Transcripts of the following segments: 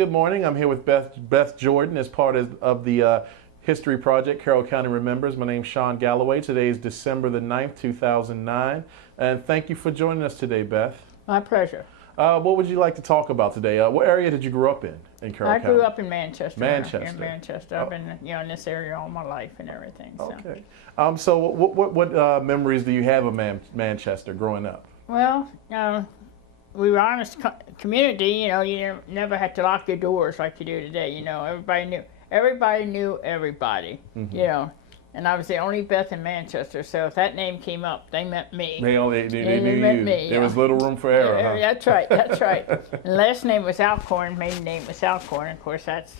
good morning. I'm here with Beth Jordan as part of the History Project, Carroll County Remembers. My name's Sean Galloway. Today is December the 9th, 2009. And thank you for joining us today, Beth. My pleasure. What would you like to talk about today? What area did you grow up in Carroll County? I grew up in Manchester. Manchester. In Manchester. I've been in this area all my life and everything. So. Okay. So what memories do you have of Manchester growing up? Well, we were an honest community. You never had to lock your doors like you do today. Everybody knew everybody. Mm-hmm. And I was the only Beth in Manchester, so if that name came up, they meant me. They knew meant you. Me. There was little room for error. Huh? That's right. That's right. And last name was Alcorn. Maiden name was Alcorn. Of course, that's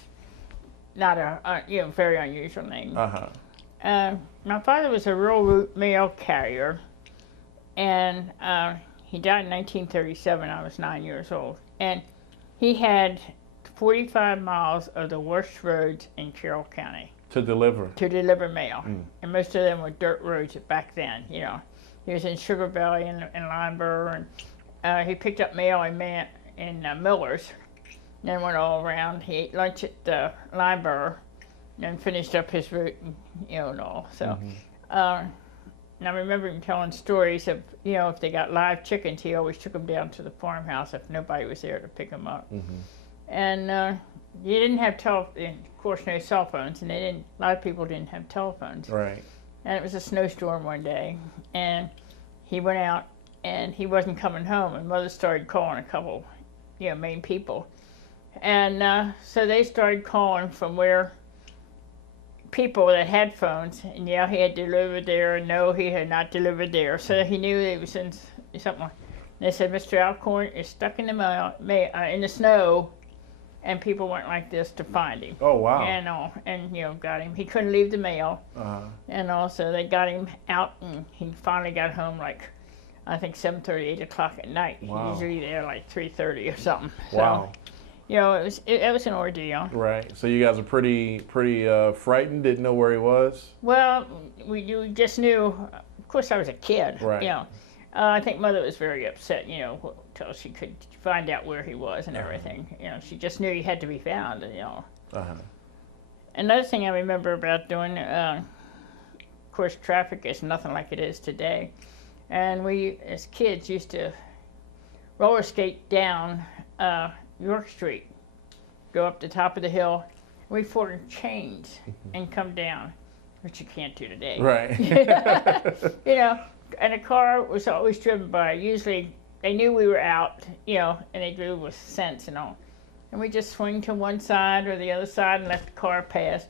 not a very unusual name. My father was a rural mail carrier, and he died in 1937. I was 9 years old, and he had 45 miles of the worst roads in Carroll County. To deliver mail. And most of them were dirt roads back then. He was in Sugar Valley and Lineborough, and he picked up mail in Miller's, and then went all around. He ate lunch at Lineborough, and then finished up his route, and all. So, and I remember him telling stories of, if they got live chickens, he always took them down to the farmhouse if nobody was there to pick them up. And you didn't have of course, no cell phones, and a lot of people didn't have telephones. Right. And it was a snowstorm one day, and he went out, and he wasn't coming home, and Mother started calling a couple, main people. And so they started calling from where people that had phones, and he had delivered there, and no, he had not delivered there. So he knew he was in something. They said, Mr. Alcorn is stuck in the snow, and people went like this to find him. Oh, wow. And got him. He couldn't leave the mail. And also they got him out, and he finally got home I think 7:30, 8 o'clock at night. Wow. He's usually there 3:30 or something. Wow. So, it was an ordeal. Right. So you guys are pretty frightened, didn't know where he was? Well, we just knew, of course I was a kid. Right. I think Mother was very upset, until she could find out where he was and everything. She just knew he had to be found, Another thing I remember about doing, of course, traffic is nothing like it is today. And we, as kids, used to roller skate down York Street, go up the top of the hill. We formed chains and come down, which you can't do today. Right. And the car was always driven by, usually they knew we were out, and they drove with sense and all. And we just swing to one side or the other side and let the car pass,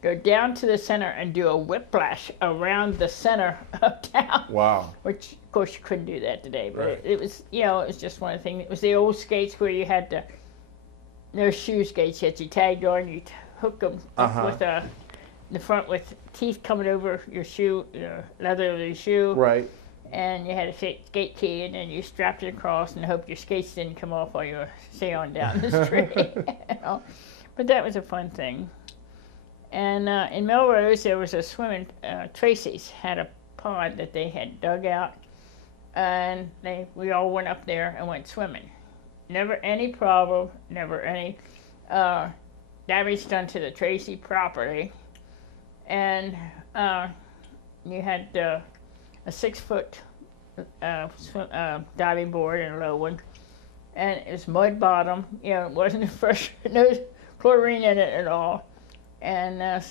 go down to the center and do a whiplash around the center of town. Wow. Which, of course, you couldn't do that today, but right. it was, it was just one of the things. It was the old skates where you had no shoe skates that you tagged on, you hook them with the front with teeth coming over your shoe, leather of your shoe. Right. And you had a skate key, and then you strapped it across and hoped your skates didn't come off while you were sailing down the street. But that was a fun thing. And in Melrose, there was a swimming, Tracy's had a pond that they had dug out, and we all went up there and went swimming. Never any problem, never any damage done to the Tracy property. And you had a 6-foot diving board and a low one, and it was mud bottom. It wasn't fresh, no chlorine in it at all. And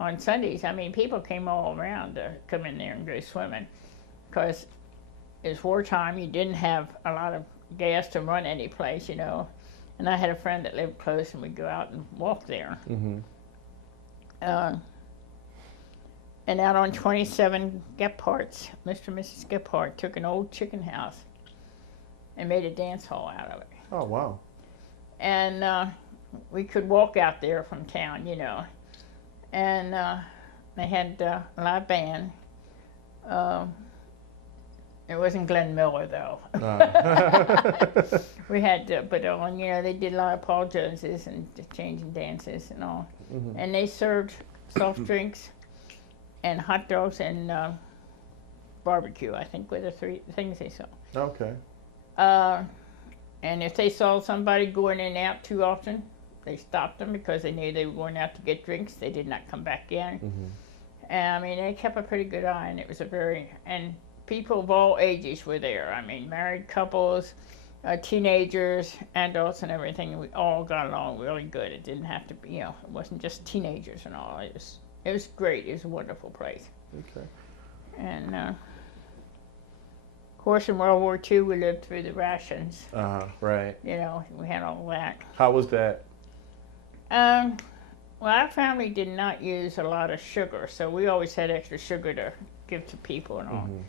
on Sundays, people came all around to come in there and go swimming, because it was wartime. You didn't have a lot of gas to run any place, And I had a friend that lived close, and we'd go out and walk there. And out on 27 Gephardt's, Mr. and Mrs. Gephardt took an old chicken house and made a dance hall out of it. Oh, wow. And we could walk out there from town, And they had a live band. It wasn't Glenn Miller, though. We had, they did a lot of Paul Joneses and changing dances and all. And they served soft drinks and hot dogs and barbecue, I think, were the three things they saw. Okay. And if they saw somebody going in and out too often, they stopped them because they knew they were going out to get drinks. They did not come back in. Mm-hmm. And I mean, they kept a pretty good eye, and it was and people of all ages were there. I mean, married couples, teenagers, adults, and everything. We all got along really good. It didn't have to be, it wasn't just teenagers and all. It was great. It was a wonderful place. Okay. And of course, in World War II, we lived through the rations. Right. We had all that. How was that? Well, our family did not use a lot of sugar, so we always had extra sugar to give to people and all. Mm-hmm.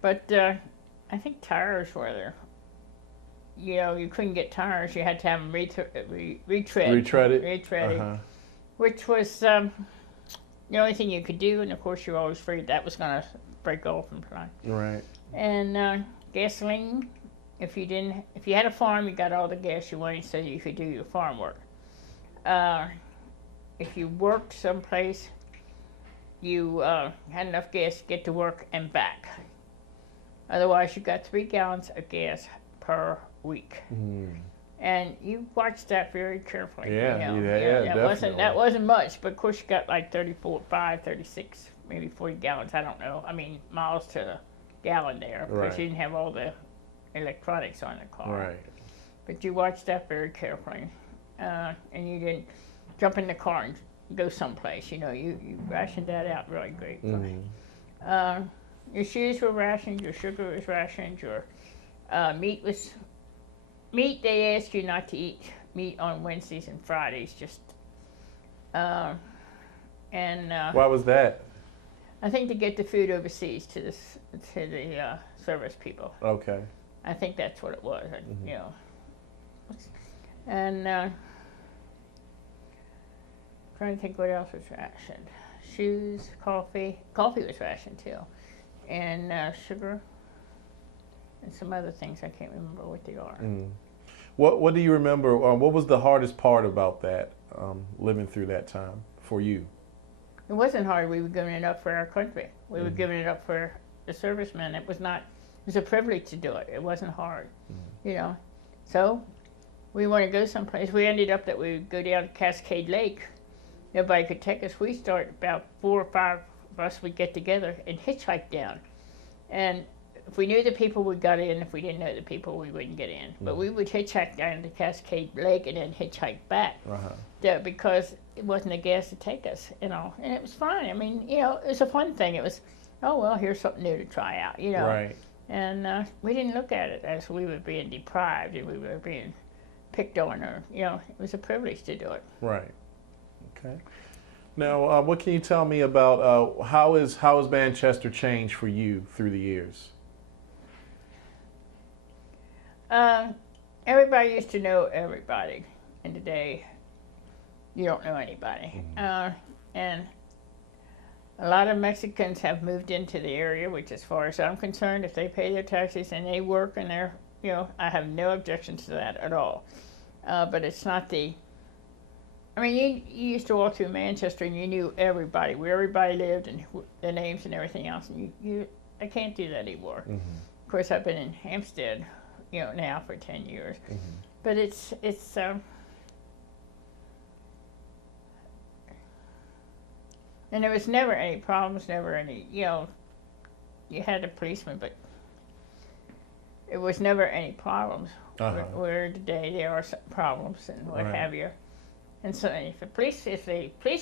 But I think tires were there. You couldn't get tires. You had to have them retreaded, which was the only thing you could do. And of course, you were always afraid that was going to break off and fly. Right. And gasoline. If you had a farm, you got all the gas you wanted, so you could do your farm work. If you worked someplace, you had enough gas to get to work and back. Otherwise, you got 3 gallons of gas per week. Mm. And you watched that very carefully. That wasn't much, but of course you got like 36, maybe 40 gallons. I don't know. I mean, miles to the gallon there, because you didn't have all the electronics on the car. Right. But you watched that very carefully, and you didn't jump in the car and go someplace. You rationed that out really great. Mm-hmm. Your shoes were rationed, your sugar was rationed, your meat, they asked you not to eat meat on Wednesdays and Fridays, why was that? I think to get the food overseas to the service people. Okay. I think that's what it was, mm-hmm. And trying to think what else was rationed. Shoes, coffee was rationed too. And sugar, and some other things I can't remember what they are. Mm. What do you remember? What was the hardest part about that, living through that time for you? It wasn't hard. We were giving it up for our country. We were giving it up for the servicemen. It was a privilege to do it. It wasn't hard, So we want to go someplace. We ended up that we would go down to Cascade Lake. Nobody could take us. We started about 4 or 5 of us would get together and hitchhike down. And if we knew the people, we got in. If we didn't know the people, we wouldn't get in. But we would hitchhike down to Cascade Lake and then hitchhike back, because it wasn't the gas to take us, and it was fun. I mean, it was a fun thing. It was, here's something new to try out, Right. And we didn't look at it as we were being deprived and we were being picked on, or it was a privilege to do it. Right. Okay. Now, what can you tell me about how has Manchester changed for you through the years? Everybody used to know everybody, and today you don't know anybody. Mm-hmm. And a lot of Mexicans have moved into the area, which, as far as I'm concerned, if they pay their taxes and they work and they're, I have no objections to that at all. But it's not you used to walk through Manchester and you knew everybody, where everybody lived and their names and everything else, and I can't do that anymore. Mm-hmm. Of course, I've been in Hampstead, now for 10 years. Mm-hmm. But it's and there was never any problems, never any, you had a policeman, but it was never any problems. Where today there are some problems and what have you. And so if the police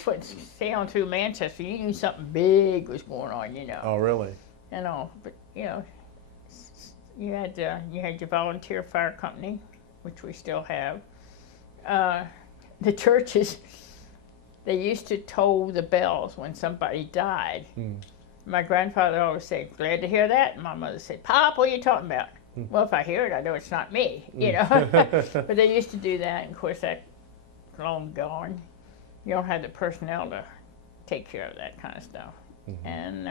wouldn't stay on through Manchester, you knew something big was going on, Oh, really? But you had your volunteer fire company, which we still have. The churches, they used to toll the bells when somebody died. Mm. My grandfather always said, "Glad to hear that." And my mother said, "Pop, what are you talking about?" Mm. Well, if I hear it, I know it's not me, But they used to do that, and of course that's long gone. You don't have the personnel to take care of that kind of stuff. Mm-hmm. And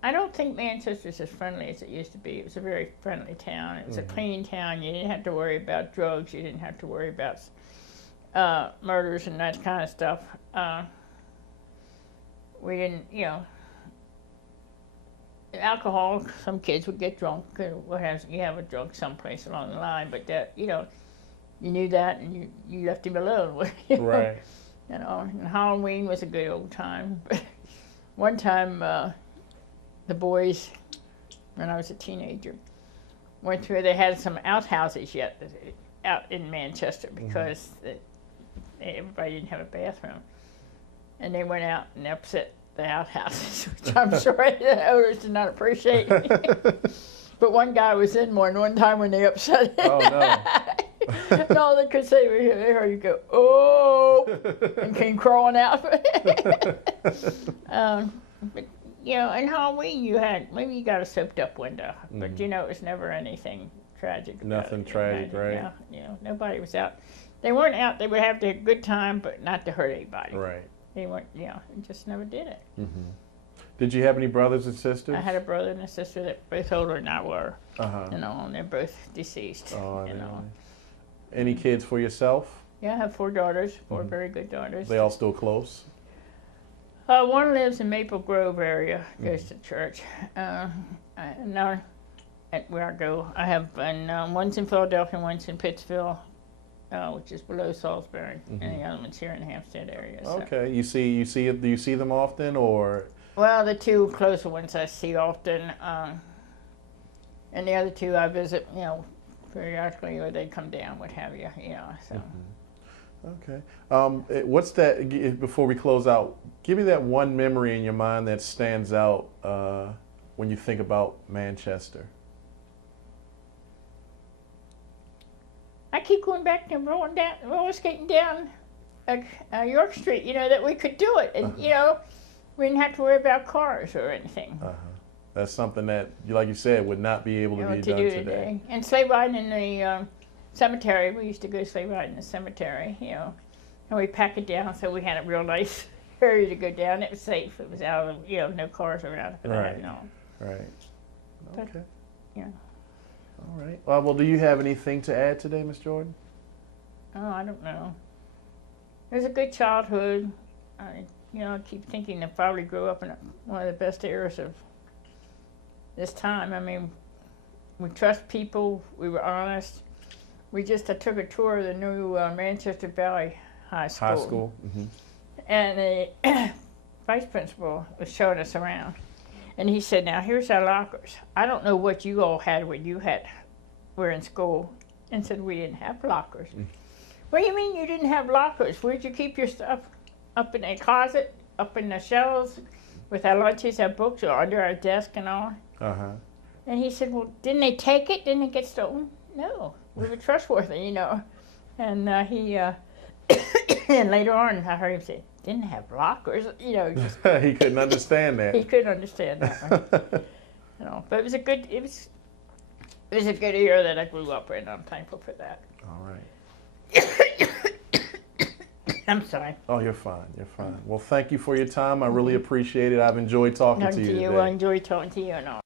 I don't think Manchester's as friendly as it used to be. It was a very friendly town. It was a clean town. You didn't have to worry about drugs. You didn't have to worry about murders and that kind of stuff. We didn't, alcohol. Some kids would get drunk. What has you have a drunk someplace along the line, but that you knew that, and you left him alone. Right. You know, and Halloween was a good old time. But one time, the boys, when I was a teenager, went through. They had some outhouses yet out in Manchester because everybody didn't have a bathroom, and they went out and upset the outhouses, which I'm sure the owners did not appreciate. But one guy was in one time when they upset him. Oh no. And all they could say was, they heard you go, oh, and came crawling out. But, in Halloween maybe you got a soaked up window, but it was never anything tragic. Nothing tragic, right? Nobody was out. They weren't out. They would have a good time, but not to hurt anybody. Right. They weren't, just never did it. Mm-hmm. Did you have any brothers and sisters? I had a brother and a sister that both older than I were. Uh-huh. And they're both deceased. Oh, Any kids for yourself? Yeah, I have 4 daughters, 4 very good daughters. They all still close? One lives in Maple Grove area, goes to church. Now, where I go, I have one's in Philadelphia, and one's in Pittsville, which is below Salisbury, and the other one's here in the Hampstead area. So. Okay, do you see them often, or? Well, the 2 closer ones I see often, and the other 2 I visit, periodically, or they come down, what have you, so. Okay. What's that, before we close out, give me that one memory in your mind that stands out when you think about Manchester. I keep going back to roller skating down York Street, that we could do it. And, we didn't have to worry about cars or anything. That's something that, like you said, would not be able to be done today. And sleigh riding in the cemetery. We used to go sleigh riding in the cemetery, and we pack it down so we had a real nice area to go down. It was safe. It was out of, no cars around. Right. But, okay. Yeah. All right. Well, do you have anything to add today, Miss Jordan? Oh, I don't know. It was a good childhood. I keep thinking I probably grew up in one of the best eras of this time. I mean, we trust people. We were honest. I took a tour of the new Manchester Valley High School. High school. Mm-hmm. And the vice principal was showing us around. And he said, now here's our lockers. I don't know what you all had when you were in school. And said, we didn't have lockers. What do you mean you didn't have lockers? Where'd you keep your stuff? Up in a closet, up in the shelves, with our lunches, our books, or under our desk and all. Uh-huh. And he said, well, didn't they take it? Didn't it get stolen? No, we were trustworthy, And he, and later on, I heard him say, didn't have lockers, Just, he couldn't understand that. He couldn't understand that. But it was a good era that I grew up in. I'm thankful for that. All right. I'm sorry. Oh, you're fine. You're fine. Well, thank you for your time. I really appreciate it. I've enjoyed talking to you today. I enjoyed talking to you and all.